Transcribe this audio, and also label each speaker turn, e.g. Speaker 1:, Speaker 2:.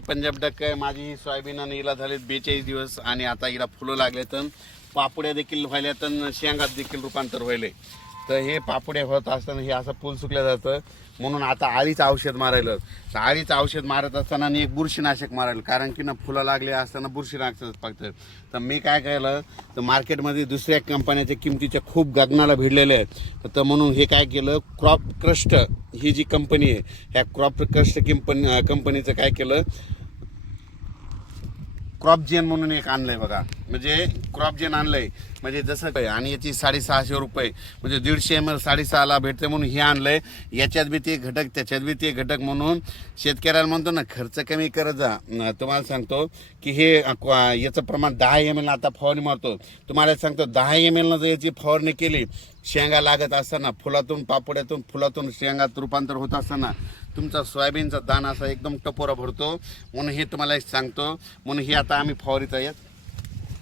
Speaker 1: पंजाब डक्क आहे. माझी ही सोयाबीन आणि हिला झालेत बेचाळीस दिवस आणि आता हिला फुलं लागले तर पापुड्या देखील व्हायल्या तर शेंगात देखील रूपांतर व्हायले तर हे पापुडे होत असताना हे असं फुल सुकलं जातं. म्हणून आता आळीचं औषध मारायला. तर आळीचं औषध मारत असताना आणि एक बुरशीनाशक मारायला. कारण की ना फुलं लागले असताना बुरशीनाशक फक्त. तर मी काय केलं तर मार्केटमध्ये दुसऱ्या कंपन्याच्या किमतीच्या खूप गगनाला भिडलेल्या आहेत. तर म्हणून हे काय केलं क्रॉप क्रस्ट ही जी कंपनी आहे ह्या क्रॉप क्रस्ट कंपनी कंपनीचं काय केलं क्रॉप जेन म्हणून एक आणलं आहे बघा. म्हणजे क्रॉप जेन आणलंय. म्हणजे जसं काय आणि याची साडेसहाशे रुपये म्हणजे दीडशे एम एल साडेसहाला भेटते म्हणून हे आणलंय. याच्यात बी ते घटक त्याच्यात बी ते घटक म्हणून शेतकऱ्याला म्हणतो ना खर्च कमी करत जा. तुम्हाला सांगतो की हे याचं प्रमाण दहा एम एल आता फवारणी मारतो. तुम्हाला सांगतो दहा एम एलनं जर याची फवारणी केली शेंगा लागत असताना फुलातून पापड्यातून फुलातून शेंगात रूपांतर होत असताना तुमचा सोयाबीनचा दाना असा एकदम टपोरा भरतो. म्हणून हे तुम्हाला सांगतो. म्हणून हे आता आम्ही फवारीचा यात